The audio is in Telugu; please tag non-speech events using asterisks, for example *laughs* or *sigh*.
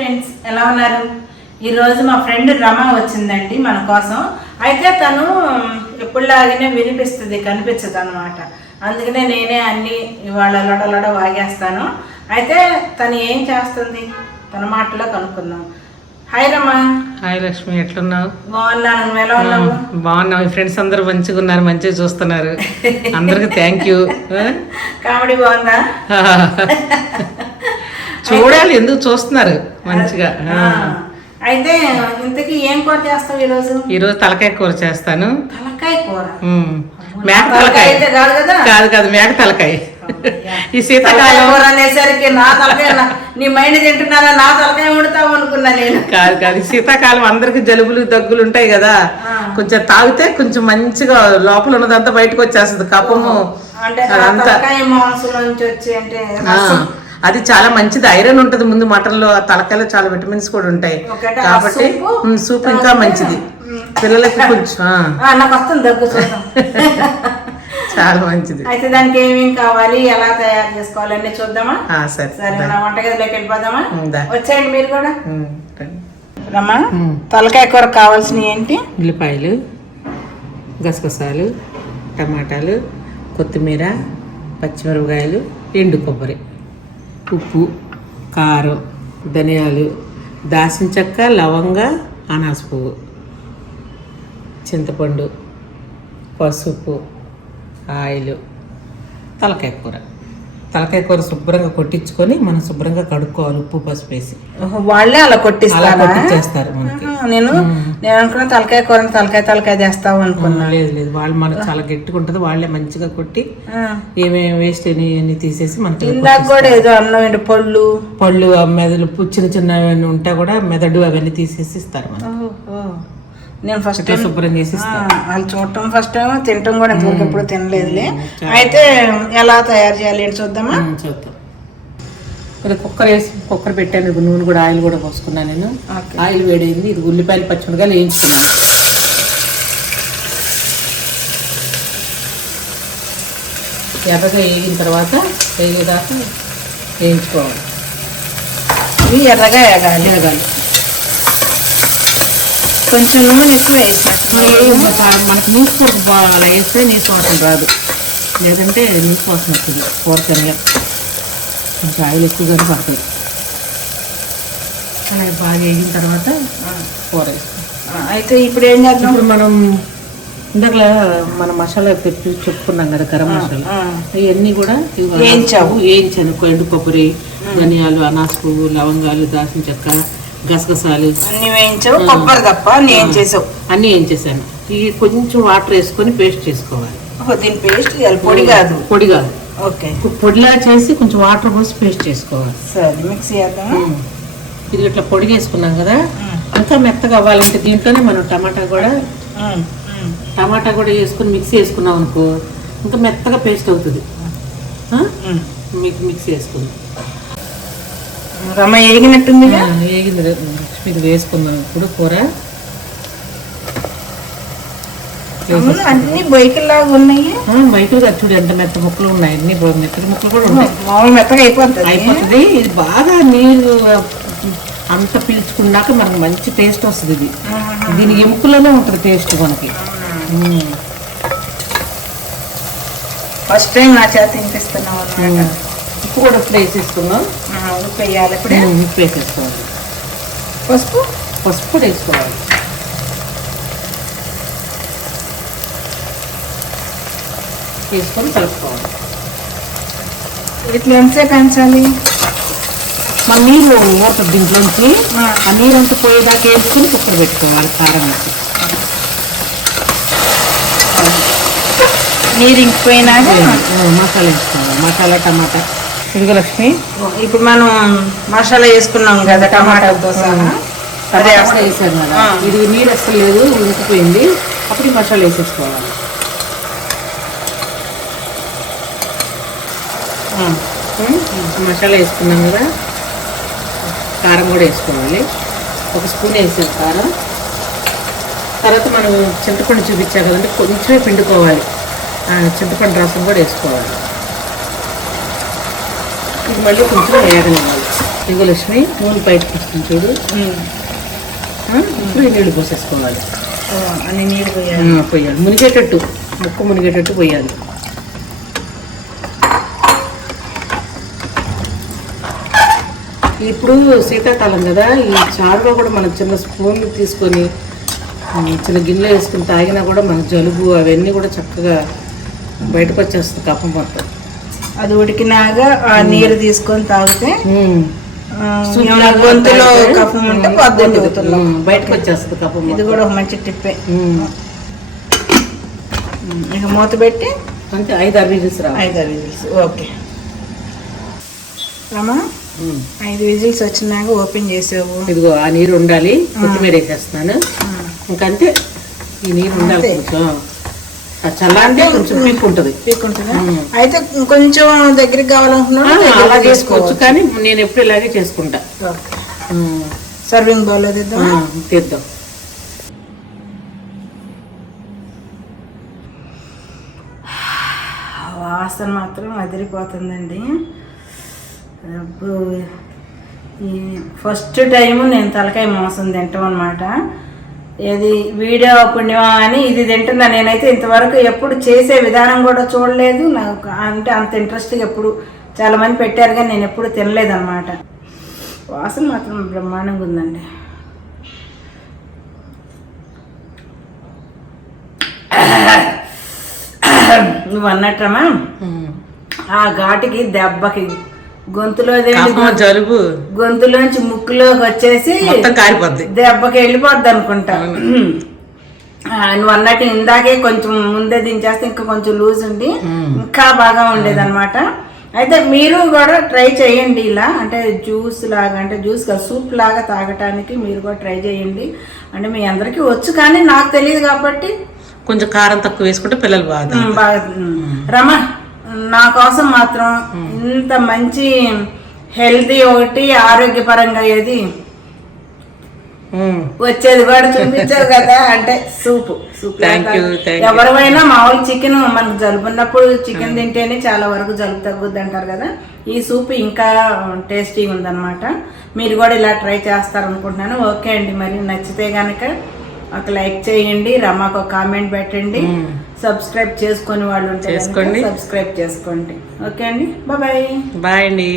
ఫ్రెండ్స్ ఎలా ఉన్నారు? ఈరోజు మా ఫ్రెండ్ రమ వచ్చిందండి మన కోసం. అయితే తను ఎప్పుడులాగానే వినిపిస్తుంది కనిపించదు అనమాట అందుకనే నేనే అన్ని ఇవాళ లొడలొడ వాగేస్తాను. అయితే తను ఏం చేస్తుంది? తన మాటలో కనుక్కుందాం. హాయ్ రమ. హాయ్ లక్ష్మి ఎట్లున్నావు? బాగున్నాను నువ్వు ఎలా ఉన్నావు? బాగున్నావు. మీ ఫ్రెండ్స్ అందరూ మంచిగా ఉన్నారు మంచిగా చూస్తున్నారు. అందరికి థ్యాంక్ యూ కామెడీ బాగుందా? *laughs* చూడాలి ఎందుకు చూస్తున్నారు? మంచిగా. అయితే ఇంతకీ ఏం కూర చేస్తావు ఈరోజు? ఈరోజు తలకాయ కూర చేస్తాను. తలకాయ కూర. మేక తలకాయ కాదు కదా? కాదు కాదు మేక తలకాయ. ఈ శీతాకాలం. కూర అనేసరికి నా తలకాయ నా- మైండ్ తింటున్నారా? నా తలకాయ వండుతావు అనుకున్నా నేను. కాదు కాదు శీతాకాలం అందరికి జలుబులు దగ్గులు ఉంటాయి కదా. కొంచెం తాగితే కొంచెం మంచిగా లోపల ఉన్నదంతా బయటకు వచ్చేస్తుంది కపము అంటే నుంచి వచ్చి అంటే. అది చాలా మంచిది. ఐరన్ ఉంటది ముందు మటన్లో ఆ తలకాయలో చాలా విటమిన్స్ కూడా ఉంటాయి. కాబట్టి సూపు, ఇంకా మంచిది. పిల్లలకి కొంచెం నాకు వస్తుంది దగ్గు *laughs* చాలా మంచిది. అయితే దానికి ఏమేం కావాలి ఎలా తయారు చేసుకోవాలన్నీ చూద్దామా? సరే. సరే వంటగదిలోకి వెళ్ళిపోదామా. వచ్చేయండి మీరు కూడా. రమ్మా. తలకాయ కూర కావాల్సినవి ఏంటి? ఉల్లిపాయలు గసగసాలు టమాటాలు కొత్తిమీర పచ్చిమిరపకాయలు ఎండు కొబ్బరి. ఉప్పు కారం ధనియాలు దాసిన చెక్క లవంగ అనాస పువ్వు చింతపండు పసుపు ఆయిల్ తలకాయ కూర. తలకాయ కూర శుభ్రంగా కొట్టించుకొని మనం శుభ్రంగా కడుక్కోవాలి ఉప్పు పసుపు వేసి. వాళ్ళే అలా కొట్టిస్తారా? కొట్టించేస్తారు మనకి. నేను నేను అనుకున్నా తలకాయ కూర తలకాయ తలకాయ చేస్తావు అనుకున్నా. లేదు లేదు. వాళ్ళు మనకు చాలా గట్టిగా ఉంటుంది. వాళ్ళే మంచిగా కొట్టి. ఏమేమి వేస్ట్ అని అన్ని తీసేసి మనకి ఇందాక కూడా ఏదో అన్నం ఏంటి పళ్ళు? పళ్ళు ఆ మెదడు చిన్న చిన్న ఉంటే కూడా మెదడు అవన్నీ తీసేసి ఇస్తారు మనకి. ఓహో. నేను ఫస్ట్ ఇట్లా శుభ్రం చేసి వాళ్ళు చూడటం ఫస్ట్ టైం తినటం కూడా ఇంతవరకు ఎప్పుడు తినలేదులే. అయితే ఎలా తయారు చేయాలి ఏంటి చూద్దామా? చూద్దాం. ఇది కుక్కర్ వేసి కుక్కర్ పెట్టాను. ఇది నూనె కూడా ఆయిల్ కూడా పోసుకున్నాను నేను. ఆయిల్ వేడైంది. ఇది ఉల్లిపాయలు పచ్చిమిరకాయలు వేయించుకున్నాను. ఎర్రగా వేగిన తర్వాత వేగేదాకా వేయించుకోవాలి. ఇవి ఎర్రగా ఎగాలి వేగాలి. కొంచెం నూనె ఎక్కువ వేసినట్టు మనకి కోసం అలా వేస్తే నీసు వాసన రాదు. లేదంటే నీసు వాసన వస్తుంది కూరతనగా కొంచెం ఆయిల్ ఎక్కువగానే పడుతుంది అలాగే బాగా వేగిన తర్వాత కూర వేస్తాం అయితే ఇప్పుడు ఏం చేద్దాం? ఇప్పుడు మనం ఇందాక మన మసాలా పెట్టి చెప్పుకున్నాం కదా గరం మసాలా. ఇవన్నీ కూడా వేయించావు. వేయించాను ఎండు కొబ్బరి ధనియాలు అనాస పువ్వు లవంగాలు దాల్చిన చెక్క గసగసాలు. అన్ని వేయించావు కొబ్బరి తప్ప అన్ని ఏం చేసావు అన్నీ వేయించేసాను. ఇవి కొంచెం వాటర్ వేసుకొని పేస్ట్ చేసుకోవాలి. దీని పేస్ట్ పొడి కాదు. పొడి కాదు. ఓకే. పొడిలా చేసి కొంచెం వాటర్ పోసి పేస్ట్ చేసుకోవాలి. సరే మిక్సీ చేద్దామా? ఇది ఇట్లా పొడి వేసుకున్నాం కదా ఇంకా మెత్తగా అవ్వాలంటే దీంట్లోనే మనం టమాటా కూడా. టమాటా కూడా వేసుకొని మిక్సీ వేసుకున్నాం అనుకో ఇంకా మెత్తగా పేస్ట్ అవుతుంది. మీకు మిక్సీ వేసుకుందాం రమ్మ వేగింది రే- ఇది వేసుకుందాం. ఇప్పుడు కూర? అన్ని బొయ్యికల్లాగా ఉన్నాయి. కాదు. చూడు ఎంత మెత్త ముక్కలు ఉన్నాయి. అన్ని మెత్తటి ముక్కలు కూడా ఉన్నాయి. మామూలు మెత్తగా అయిపోతుంది. అయిపోతుంది. ఇది బాగా నీళ్ళు అంత పీల్చుకున్నాక మనకు మంచి టేస్ట్ వస్తుంది ఇది. దీని ఎముకలోనే ఉంటుంది టేస్ట్ మనకి. ఫస్ట్ టైం నా చేత తినిపిస్తున్నావు అన్నమాట. ఉప్పు కూడా ఇప్పుడు వేసేసుకుందాం. ఆ, ఉప్పు వేయాలి ఇప్పుడే ఉప్పు వేసేసుకోవాలి. పసుపు? పసుపు కూడా వేసుకోవాలి. వేసుకొని కలుపుకోవాలి. ఇట్లా ఎంతసేపు పెంచాలి? మన నీళ్ళు ఊరుతుంది దీంట్లోంచి. ఆ. నీరంతా పోయేదాకా వేసుకొని కుక్కర్ పెట్టుకోవాలి కారం నీరు ఇంకిపోయినాక మసాలా వేసుకోవాలి. మసాలా టమాటా. ఇదిగో లక్ష్మి ఇప్పుడు మనం మసాలా వేసుకున్నాం కదా టమాటాలతో సహా అదే టమాటా కూడా వేసాను కదా. ఇది నీరు అసలు లేదు ఉడికిపోయింది. అప్పుడు ఈ మసాలా వేసేసుకోవాలి. మసాలా వేసుకున్నాం కదా. కారం కూడా వేసుకోవాలి. ఒక స్పూన్ వేసాం కారం. తర్వాత మనం చింతపండు చూపించా కదంటే కొంచెమే పిండుకోవాలి. చింతపండు రసం కూడా వేసుకోవాలి. ఇది మళ్ళీ కొంచెం వేగనివ్వాలి ఇంకో లక్ష్మి నూనె బయటకు వస్తుంది చూడు. ఇప్పుడు నీళ్ళు పోసేసుకోవాలి. అని నీరు ఆ, పోయాలి. పోయాలి. మునిగేటట్టు ముక్క మునిగేటట్టు పోయాలి. ఇప్పుడు శీతాకాలం కదా ఈ చారులో కూడా మనం చిన్న స్పూన్ తీసుకొని చిన్న గిన్నెలో వేసుకుని తాగినా కూడా మన జలుబు అవన్నీ కూడా చక్కగా బయటకు వచ్చేస్తుంది కఫం మొత్తం. అది ఉడికినాక ఆ నీరు తీసుకొని తాగితే గొంతులో కఫం ఉంటే పొద్దున్న. దిగుతున్నాం బయటకు వచ్చేస్తుంది కఫం ఇది. కూడా ఒక మంచి టిప్పే. ఇక మూత పెట్టి అంతే ఐదు ఆరు విజిల్స్ రావాలి. ఐదు విజిల్స్ ఓకే. రమా. ఐదు విజిల్స్ వచ్చినాక ఓపెన్ చేసావు. ఇదిగో ఆ నీరు ఉండాలి. కొత్తిమీర వేసేస్తున్నాను. ఇంకంతే. ఈ నీరు ఉండాలి. కొంచెం. ఆ చల్లారితే కొంచెం పీక్ ఉంటుంది. అయితే కొంచెం దగ్గరికి కావాలనుకున్నాడు అలా చేసుకోవచ్చు కానీ నేను ఎప్పుడు ఇలాగే చేసుకుంటా. సర్వింగ్ బౌల్ ఆ, తీద్దాం. వాసన మాత్రం అదిరిపోతుందండి. ఈ ఫస్ట్ టైం నేను తలకాయ మోసం తింటాం అనమాట ఏది వీడియో పుణ్యమా అని ఇది తింటున్నా. నేనైతే ఇంతవరకు ఎప్పుడు చేసే విధానం కూడా చూడలేదు. నాకు అంటే అంత ఇంట్రెస్ట్గా ఎప్పుడు చాలా మంది పెట్టారు కానీ నేను ఎప్పుడు తినలేదు అనమాట వాసన మాత్రం బ్రహ్మాండంగా ఉందండి. నువ్వు అన్నట్రమా. ఆ ఘాటుకి దెబ్బకి గొంతులో జలుబు. గొంతులోంచి ముక్కులోకి వచ్చేసి కారిపోద్ది. దెబ్బకి వెళ్ళిపోద్ది అనుకుంటా. నువ్వు అన్నట్టు ఇందాకే కొంచెం ముందే దించేస్తే ఇంకా కొంచెం లూజ్ ఉండి ఇంకా బాగా ఉండేది అనమాట అయితే మీరు కూడా ట్రై చేయండి ఇలా. అంటే జ్యూస్ లాగా అంటే జ్యూస్ కాదు సూప్ లాగా తాగటానికి మీరు కూడా ట్రై చేయండి. అంటే మీ అందరికీ వచ్చు కానీ నాకు తెలియదు కాబట్టి కొంచెం కారం తక్కువ వేసుకుంటే పిల్లలు బాగా బాగా. రమ నా కోసం మాత్రం ఇంత మంచి హెల్తీ ఒకటి ఆరోగ్యపరంగా ఏది. వచ్చేది కూడా చూపించావు కదా అంటే సూప్ సూప్. ఎవరైనా మామూలు చికెన్ మనకు జలుబు ఉన్నప్పుడు చికెన్ తింటేనే చాలా వరకు జలుబు తగ్గుద్ది అంటారు కదా. ఈ సూప్ ఇంకా టేస్టీగా ఉందన్నమాట మీరు కూడా ఇలా ట్రై చేస్తారనుకుంటున్నాను. ఓకే అండి మరి నచ్చితే కనుక ఒక లైక్ చేయండి రమాకు ఒక కామెంట్ పెట్టండి. సబ్స్క్రైబ్ చేసుకొని వాళ్ళు ఉంటే చేసుకోండి. సబ్స్క్రైబ్ చేసుకోండి. ఓకే అండి? బాయ్. బాయ్ అండి.